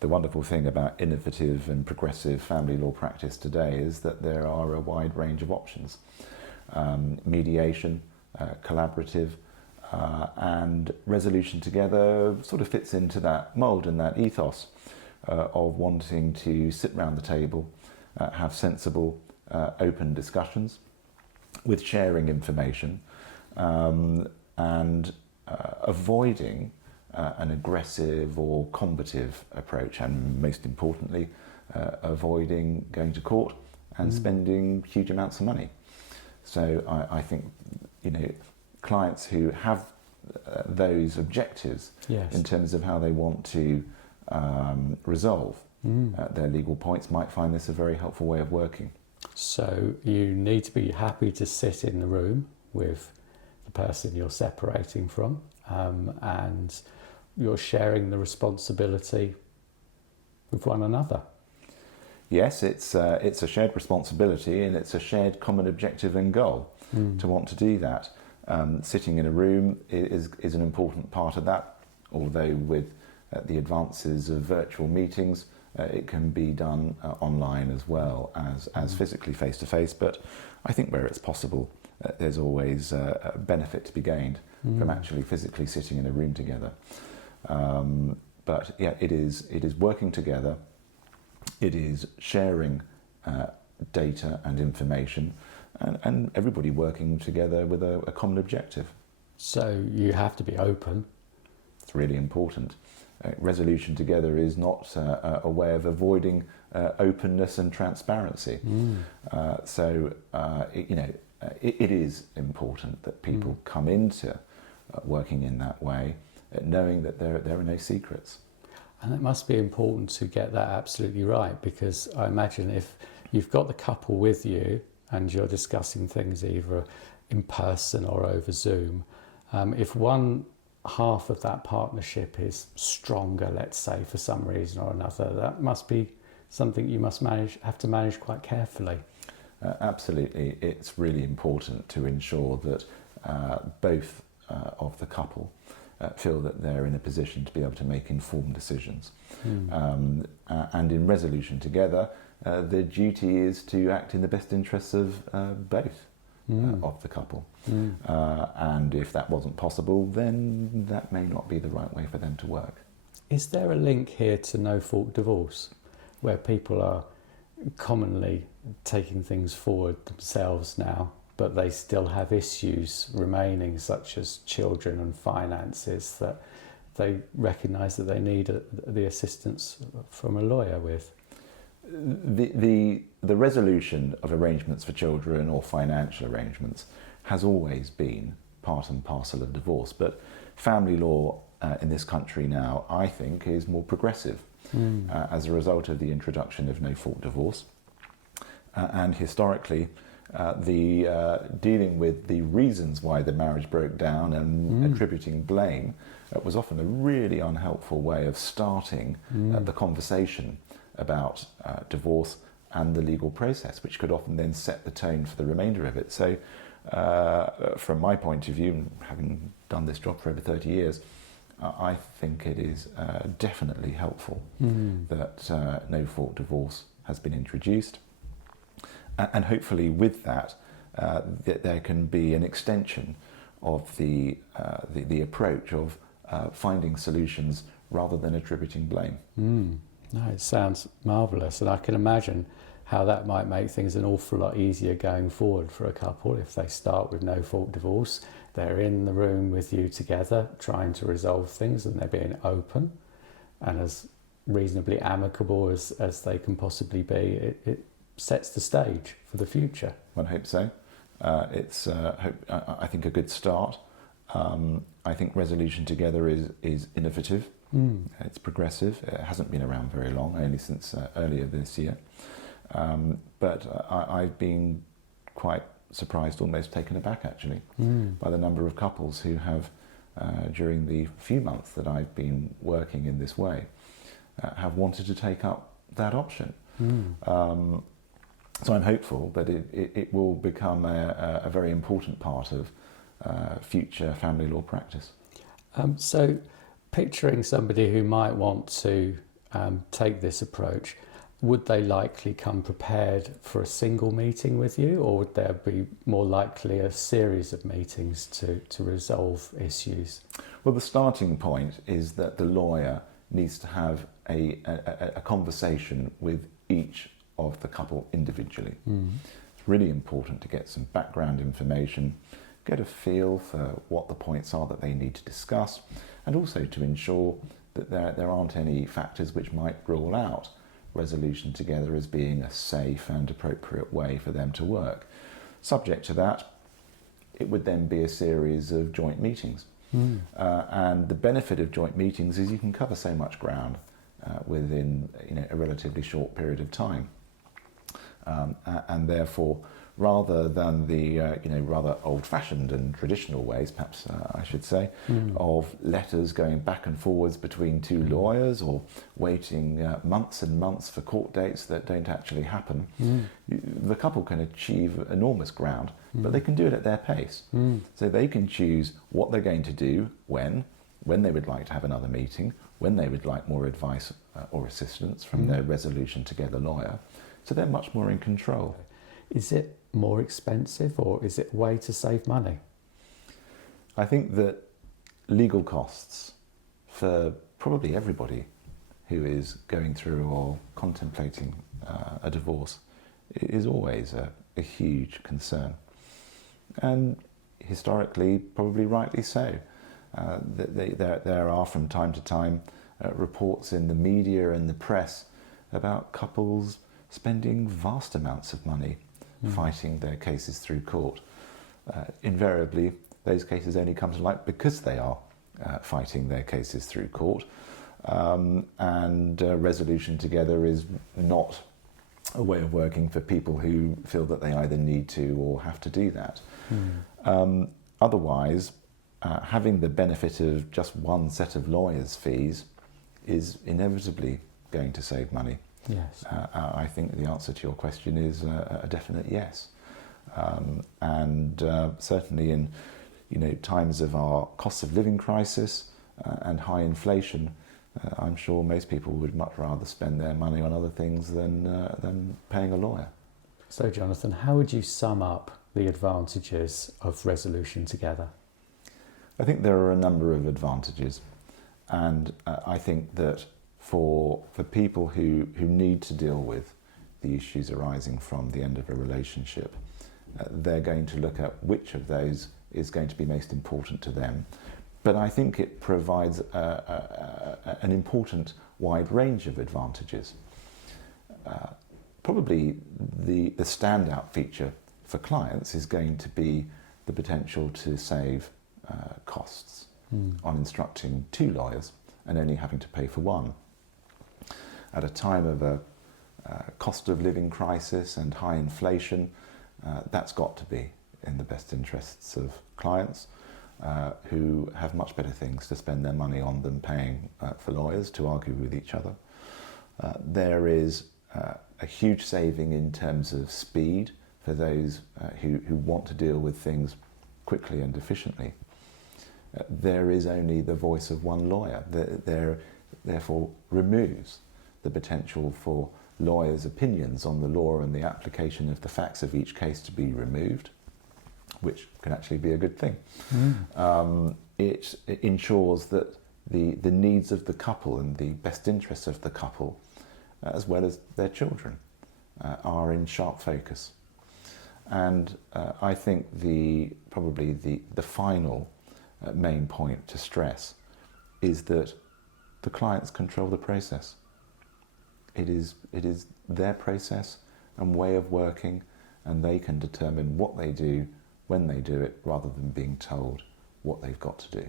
the wonderful thing about innovative and progressive family law practice today is that there are a wide range of options. Mediation, collaborative, and resolution together sort of fits into that mould and that ethos of wanting to sit round the table, have sensible, open discussions with sharing information, and avoiding an aggressive or combative approach, and most importantly, avoiding going to court and spending huge amounts of money. So I think, clients who have those objectives in terms of how they want to resolve their legal points might find this a very helpful way of working. So you need to be happy to sit in the room with the person you're separating from, and you're sharing the responsibility with one another. Yes, it's a shared responsibility, and it's a shared common objective and goal to want to do that. Sitting in a room is an important part of that, although with the advances of virtual meetings, it can be done online as well as physically face-to-face. But I think where it's possible, there's always a benefit to be gained from actually physically sitting in a room together. But yeah, it is working together. It is sharing data and information, and everybody working together with a common objective. So you have to be open. It's really important. Resolution together is not a way of avoiding openness and transparency. It is important that people come into working in that way, knowing that there are no secrets. And it must be important to get that absolutely right, because I imagine if you've got the couple with you and you're discussing things either in person or over Zoom, if one half of that partnership is stronger, let's say, for some reason or another, that must be something you must have to manage quite carefully. Absolutely. It's really important to ensure that both of the couple feel that they're in a position to be able to make informed decisions. And in resolution together, the duty is to act in the best interests of both of the couple. And if that wasn't possible, then that may not be the right way for them to work. Is there a link here to no-fault divorce, where people are commonly taking things forward themselves now, but they still have issues remaining, such as children and finances, that they recognise that they need the assistance from a lawyer with? The resolution of arrangements for children or financial arrangements has always been part and parcel of divorce, but family law in this country now, I think, is more progressive as a result of the introduction of no-fault divorce. And historically, dealing with the reasons why the marriage broke down and attributing blame was often a really unhelpful way of starting the conversation about divorce and the legal process, which could often then set the tone for the remainder of it. So from my point of view, having done this job for over 30 years, I think it is definitely helpful that no-fault divorce has been introduced. And hopefully with that, there can be an extension of the approach of finding solutions rather than attributing blame. No, it sounds marvellous, and I can imagine how that might make things an awful lot easier going forward for a couple if they start with no-fault divorce. They're in the room with you together trying to resolve things, and they're being open and as reasonably amicable as they can possibly be. It sets the stage for the future. One hopes so. It's I think a good start. I think resolution together is innovative. It's progressive. It hasn't been around very long, only since earlier this year. But I've been quite surprised, almost taken aback actually, by the number of couples who have, during the few months that I've been working in this way, have wanted to take up that option. So I'm hopeful that it will become a very important part of future family law practice. So picturing somebody who might want to take this approach, would they likely come prepared for a single meeting with you, or would there be more likely a series of meetings to resolve issues? Well, the starting point is that the lawyer needs to have a conversation with each of the couple individually. It's really important to get some background information, get a feel for what the points are that they need to discuss, and also to ensure that there aren't any factors which might rule out resolution together as being a safe and appropriate way for them to work. Subject to that, it would then be a series of joint meetings. And the benefit of joint meetings is you can cover so much ground within a relatively short period of time. And therefore, rather than the rather old-fashioned and traditional ways, perhaps I should say, of letters going back and forwards between two lawyers, or waiting months and months for court dates that don't actually happen, the couple can achieve enormous ground, but they can do it at their pace. So they can choose what they're going to do, when they would like to have another meeting, when they would like more advice or assistance from their resolution together lawyer. So they're much more in control. Is it more expensive, or is it a way to save money? I think that legal costs for probably everybody who is going through or contemplating a divorce is always a huge concern. And historically, probably rightly so. There are from time to time reports in the media and the press about couples spending vast amounts of money fighting their cases through court. Invariably, those cases only come to light because they are fighting their cases through court, and resolution together is not a way of working for people who feel that they either need to or have to do that. Otherwise, having the benefit of just one set of lawyers' fees is inevitably going to save money. Yes. I think the answer to your question is a definite yes. And certainly in times of our cost of living crisis and high inflation, I'm sure most people would much rather spend their money on other things than paying a lawyer. So, Jonathan, how would you sum up the advantages of resolution together? I think there are a number of advantages, and I think that for people who need to deal with the issues arising from the end of a relationship, they're going to look at which of those is going to be most important to them. But I think it provides an important wide range of advantages. Probably the standout feature for clients is going to be the potential to save costs on instructing two lawyers and only having to pay for one. At a time of a cost of living crisis and high inflation, that's got to be in the best interests of clients who have much better things to spend their money on than paying for lawyers to argue with each other. There is a huge saving in terms of speed for those who want to deal with things quickly and efficiently. There is only the voice of one lawyer. There therefore removes the potential for lawyers' opinions on the law and the application of the facts of each case to be removed, which can actually be a good thing. It ensures that the needs of the couple and the best interests of the couple, as well as their children, are in sharp focus. And I think probably the final main point to stress is that the clients control the process. It is their process and way of working, and they can determine what they do when they do it, rather than being told what they've got to do.